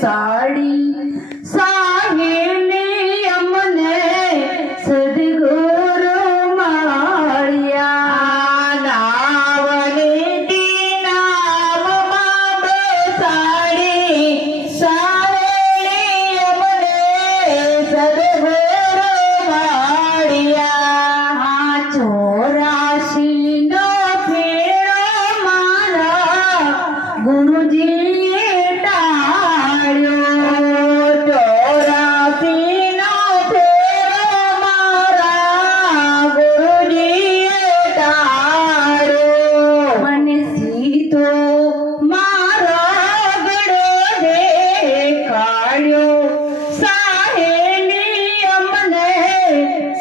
साड़ी साहेली अमने सदगुरु माळिया नावनी नाम माबे साड़ी साहेली अमने सदगुरु माळिया चौरासी नो फेरो मारा गुरुजी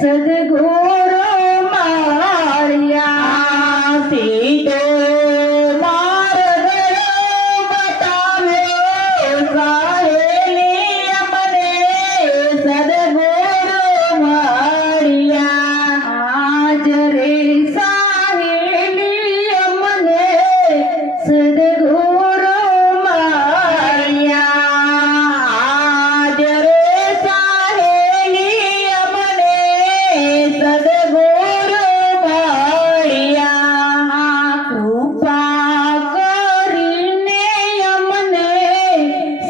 सदगुरु माळिया सीधो मार्गो बताव्यो साहेली अमने सदगुरु माळिया आज रे साहेली अमने सदगुरु माळिया आज रे साहेली अमने सदगुरु माळिया कृपा करीने अमने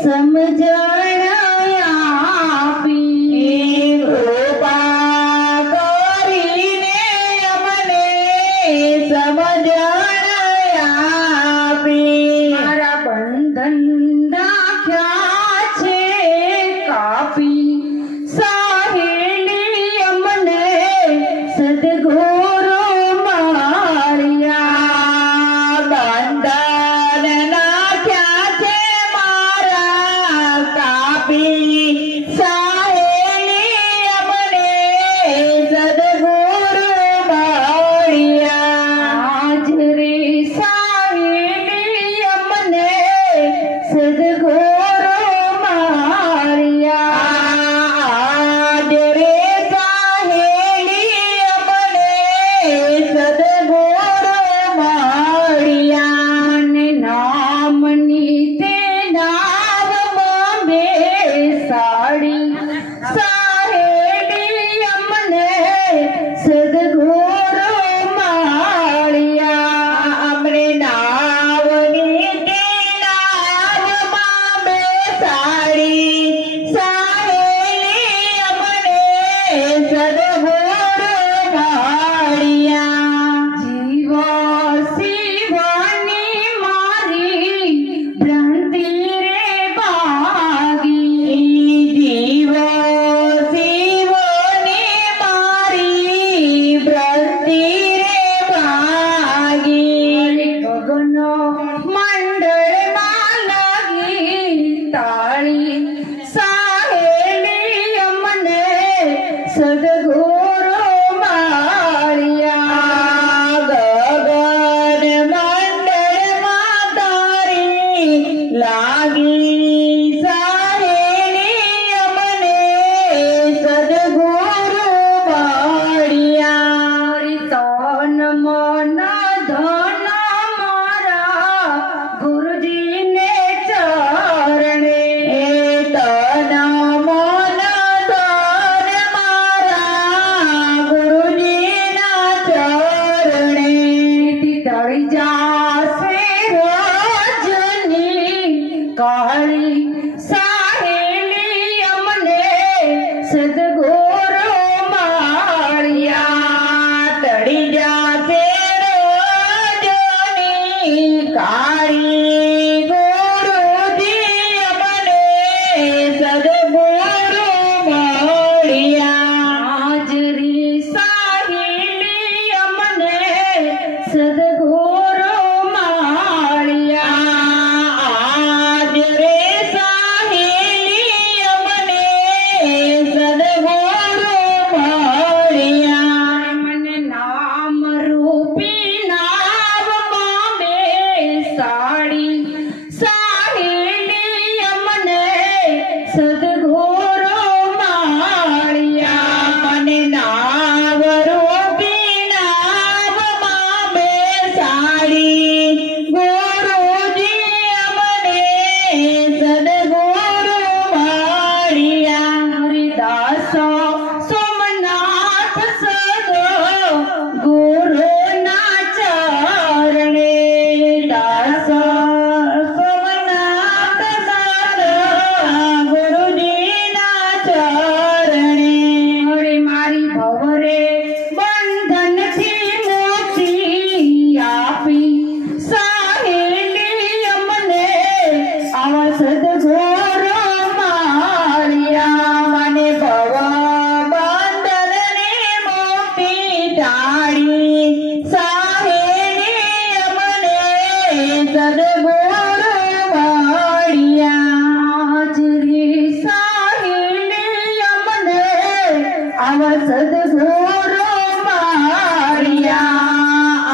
समजण आपी कृपा करीने अमने समजण आपी मारा बंधन नाख्या छे कापी साहेली अमने सदगुरु माळिया बंधन नाख्या छे मारा कापी साहेली अमने सदगुरु माळिया आज रे साहेली अमने सदगुरु माळिया आज रे साहेली अमने सदगुरु माळिया मने नामनी ते नाम मांबे साड़ी साहेली अमने सदगुरु माळिया अमरे नावनी ते नाम मांबे साड़ी साहेली अमने सदगुरु माळिया जीव शिवनी मारी भ्रांति रे बागी जीव शिवनी मारी भ्रांति रे बागी गगन मंडळ मालगी ताळी साहेली अमने सदगुरु माळिया गगन मंडळ मातारी लागी साहेली अमने सदगुरु माळिया तन मन धन मारा गुरुजी ने चरणे तन मन धन मारा गुरुजी ना चरणे तळी जासे रजनी काळी साहेली अमने सदगुरु माळिया तळी जासे रजनी काळी गुरुजी अमने सदगुरु माळिया आज रे साहेली अमने सदगुरु माळिया आज रे साहेली સદગુરુ માળિયા મને ભવ બંધનની મુક્તિ ટાળી સાહેલી અમને સદગુરુ માળિયા હાજરી સાહેલી અમને આવા સદગુરુ માળિયા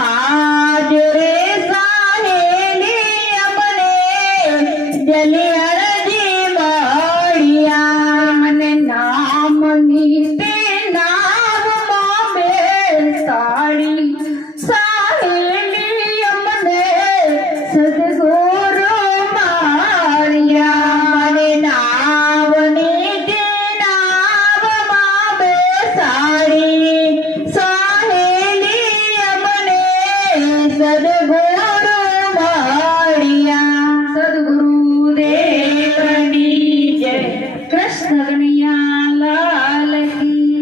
આજ રે સાહેલી અમને જલી અરજી મળ્યા મને નામની તે નામમાં બેસાડી સાહેલી અમને સદગુરુ માળિયા મને નામની તે નામમાં બેસાડી સાહેલી અમને સદગુરુ